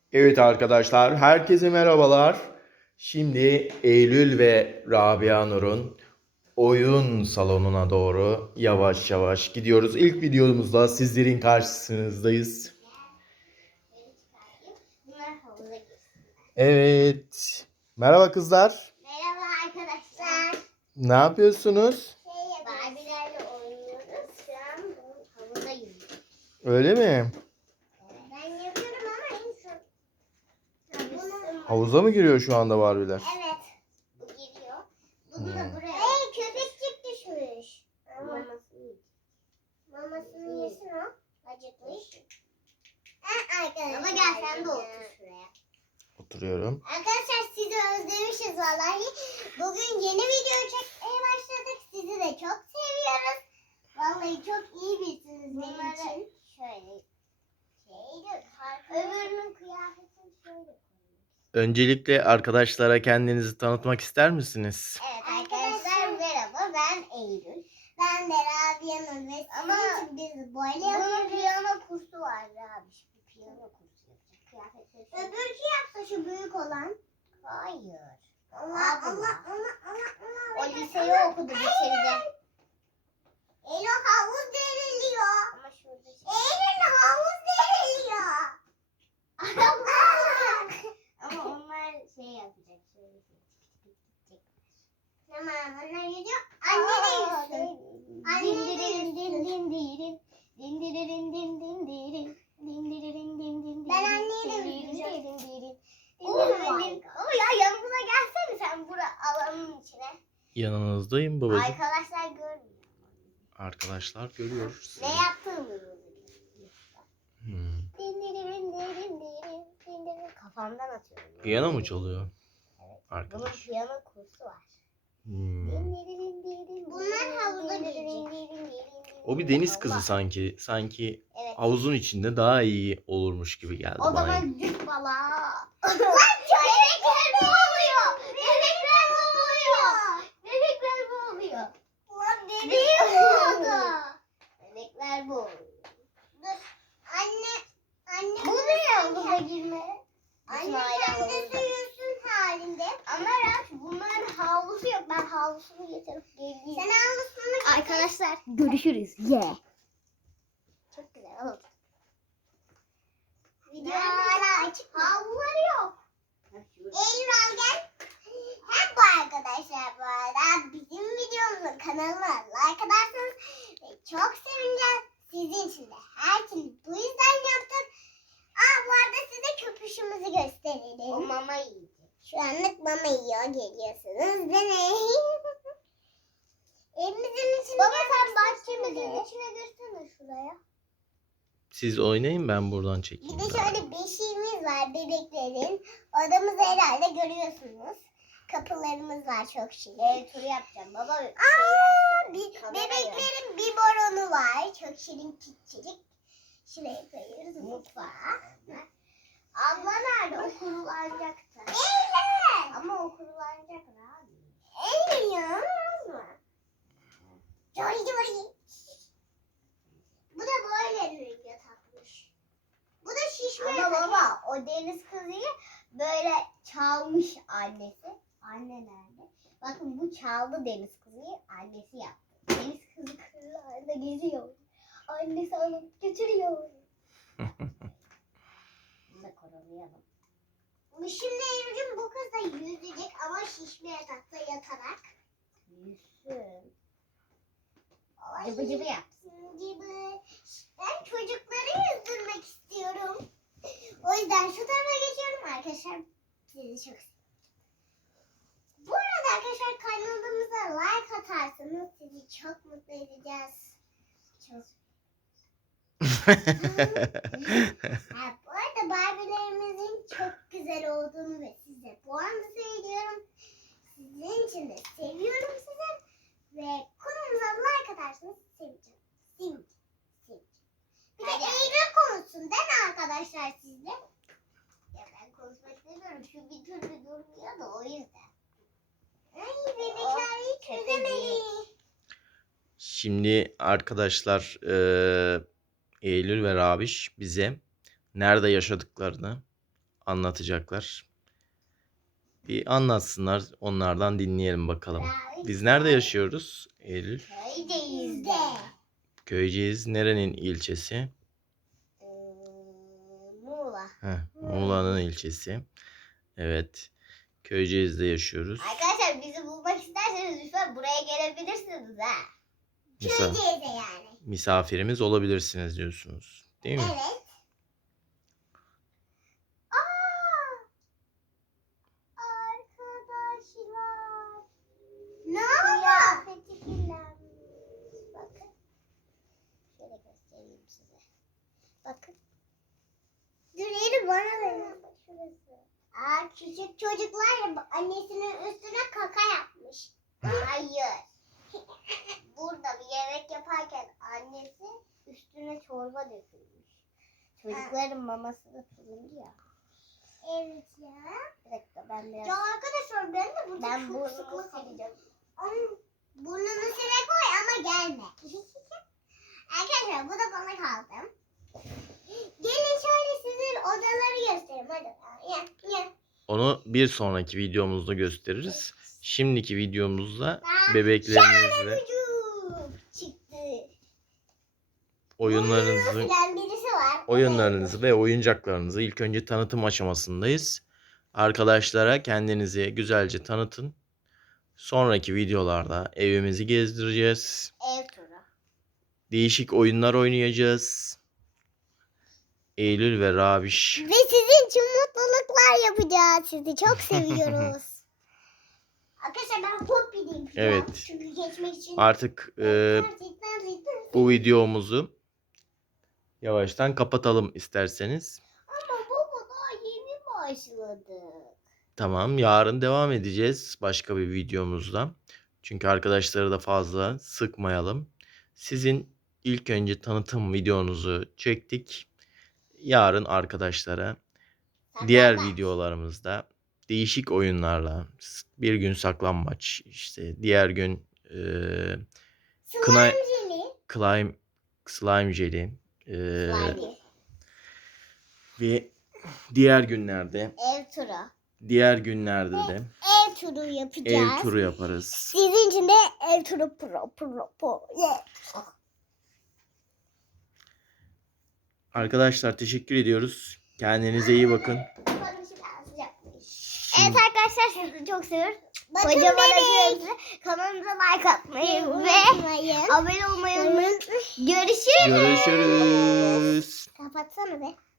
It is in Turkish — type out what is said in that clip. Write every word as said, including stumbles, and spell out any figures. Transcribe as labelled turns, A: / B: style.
A: Evet arkadaşlar, herkese merhabalar. Şimdi Eylül ve Rabia Nur'un oyun salonuna doğru yavaş yavaş gidiyoruz. İlk videomuzda sizlerin karşınızdayız.
B: Bunlar havuza girsinler.
A: Evet. Merhaba kızlar.
B: Merhaba arkadaşlar.
A: Ne yapıyorsunuz?
B: Şey, Barbie'lerle oynuyoruz. Şu an bu havuzdayım.
A: Öyle mi?
B: Ben yapıyorum ama en son. Bunu...
A: Havuza mı giriyor şu anda Barbie'ler?
B: Evet. Bu giriyor. Bunu da
A: Hmm.
B: buraya. Hey, köpekçik düşmüş. Mamasını Mamasını yesin o. Acıkmış. Ha, arkadaşlar. Ama gel sen de otur şuraya.
A: Oturuyorum.
B: Arkadaşlar sizi özlemişiz vallahi. Bugün yeni video çekmeye başladık. Sizi de çok seviyoruz. Vallahi çok iyi birisiniz benim için. Şöyle şeydi. Öbürünün kıyafetini şöyle koyayım.
A: Öncelikle arkadaşlara kendinizi tanıtmak ister misiniz?
B: Evet arkadaşlar merhaba, ben Eylül. Ben de Rabia'nın ve ama biz böyle yapıyoruz. Bunun piyano kursu vardı abi. Bir piyano kursu yapacak. Kıyafetleri. Öbürkü yapsa şu büyük olan. Hayır. Allah Allah Allah Allah Allah. O liseyi okudu bitirdi. Eylül havuz deriliyor. Ama şurada şey. Eylül havuz deriliyor. Ama onlar şey yapacak. Şöyle tamam, onlar gidiyor. Anne de yüzsün. Anne de yüzsün. Ben anneyi de yüzeceğim. Oh my God. Oh ya, yanımıza gelsene sen bura alanın içine.
A: Yanınızdayım babacığım.
B: Arkadaşlar görmüyor.
A: Arkadaşlar görüyor sizi.
B: Ne yaptığımızı.
A: Hmm.
B: Kafamdan atıyorum.
A: Piyano mu çalıyor?
B: Evet.
A: Arkadaş.
B: Bunun piyano kursu var.
A: Hmm.
B: Bunlar havuza girecek.
A: O bir deniz kızı sanki. Sanki
B: Evet.
A: havuzun içinde daha iyi olurmuş gibi geldi
B: O
A: bana.
B: zaman düz balığa. Bebekler boğuluyor. Bebekler boğuluyor. Bebekler boğuluyor. Bebeğim boğuldu. Bebekler boğuluyor. Dur. Anne. Anne. Bu ne havuza girme? Anne sen de suyusun halinde. Ama Raş bunların havlusu yok. Ben havlusunu getirip geleyim. Sen havlusunu getir.
C: Arkadaşlar görüşürüz. Ye. Yeah.
B: Çok güzel oldu. Video hala açık mı? Havluları yok. Eylül al gel. Hem bu arkadaşlar bu arada bizim videomuzun kanalına like atarsanız ve çok sevineceğiz. Sizin için de her şeyi bu yüzden yaptık. Aa, bu arada size köpüşümüzü gösterelim. O mama yiyecek. Şu anlık mama yiyor, geliyorsunuz. Ben evimizin içine. Baba sen bahçemizin içine girsene şuraya.
A: Siz oynayın, ben buradan çekeyim.
B: Bir de
A: daha.
B: şöyle beşiğimiz var bebeklerin. Odamızı herhalde görüyorsunuz. Kapılarımız var çok şirin. Ev turu yapacağım baba. Aa, bir, bebeklerin bir boronu var. Çok şirin küçücük. Şuraya koyuyoruz mutfağa. Abla nerede? O kurulanacaktı. Evet. Ama o kurulanacak abi. Evet ya. Jory Jory. Bu da böyle bir yatakmış. Bu da şişme ama yatak. Ama baba o deniz kızıyı böyle çalmış annesi. Anne nerede? Bakın bu çaldı deniz kızıyı, annesi yaptı. Deniz kızı kırlarda geziyor. Annesi alıp götürüyor. Bunu da korumayalım. Şimdi Eylül'cüm bu kız da yüzecek ama şişme yatakta yatarak. Yüzsün. Cıbı cıbı yapsın. Cıbı. Ben çocukları yüzdürmek istiyorum. O yüzden şu tarafa geçiyorum arkadaşlar. Sizi çok seviyorum. Bu arada arkadaşlar kanalımıza like atarsanız sizi çok mutlu edeceğiz. Çok. Ha, bu arada Barbie'lerimizin çok güzel olduğunu ve size bu anda söylüyorum. Sizin için de seviyorum sizi. Ve konumuza like atarsanız seveceğim. Seveceğim. Seveceğim. Bir de Eylül konuşsun değil mi arkadaşlar sizle? Ya ben konuşmak istemiyorum. Şu bir türlü durmuyor da o yüzden. Ay bebekler hiç çözemedi.
A: Şimdi arkadaşlar eee, Eylül ve Rabiş bize nerede yaşadıklarını anlatacaklar. Bir anlatsınlar, onlardan dinleyelim bakalım. Biz nerede yaşıyoruz Eylül?
B: Köyceğiz de.
A: Köyceğiz nerenin ilçesi?
B: Ee, Muğla.
A: Heh, Muğla'nın ilçesi. Evet. Köyceğiz'de yaşıyoruz.
B: Arkadaşlar bizi bulmak isterseniz lütfen buraya gelebilirsiniz ha.
A: Misa-
B: Köyceğiz'de yani.
A: misafirimiz olabilirsiniz diyorsunuz. Değil mi?
B: Evet. Aa! Arkadaşlar. Ne oldu? Kıyafeti kirlenmiş. Bakın. Şöyle göstereyim size. Bakın. Dur bana verin. Şurası. Aa, küçük çocuklar ya annesinin üstüne kaka yapmış. Hayır. Burada bir yemek yaparken annesi üstüne çorba dökülmüş. Çocukların maması da turuncu ya. Evet ya. Bir dakika ben biraz... Ya arkadaşlar ben de burada ben çok sıkma sileceğim. Burnunu sile koy ama gelme. Arkadaşlar bu da bana kaldı. Gelin şöyle sizin odaları göstereyim. Hadi. Ya, ya.
A: Onu bir sonraki videomuzda gösteririz. Şimdiki videomuzda bebeklerinizle
B: Çocuk çıktı.
A: oyunlarınızı
B: Filan birisi var.
A: oyunlarınızı ve oyuncaklarınızı ilk önce tanıtım aşamasındayız. Arkadaşlara kendinizi güzelce tanıtın. Sonraki videolarda evimizi gezdireceğiz.
B: Ev turu.
A: Değişik oyunlar oynayacağız. Eylül ve Rabiş.
B: Ve sizin için mutluluklar yapacağız. Sizi çok seviyoruz. Arkadaşlar ben hop gideyim.
A: Evet.
B: Çünkü geçmek için.
A: Artık e, bu videomuzu yavaştan kapatalım isterseniz.
B: Ama baba daha yeni başladık.
A: Tamam, yarın devam edeceğiz başka bir videomuzda. Çünkü arkadaşları da fazla sıkmayalım. Sizin ilk önce tanıtım videonuzu çektik. Yarın arkadaşlara diğer videolarımızda değişik oyunlarla, bir gün saklambaç, işte diğer gün e, kına, slime, slime jeli e, ve diğer günlerde
B: Ev turu.
A: diğer günlerde de
B: Ev turu yapacağız.
A: ev turu yaparız.
B: Sizin için de ev turu pro pro pro. Yeah.
A: Arkadaşlar teşekkür ediyoruz. Kendinize iyi bakın.
B: Evet arkadaşlar sizi çok seviyoruz. Kocaman öpüyoruz. Kanalımıza like atmayı ve abone olmayı unutmayın. Görüşürüz.
A: Görüşürüz.
B: Kapatsana be.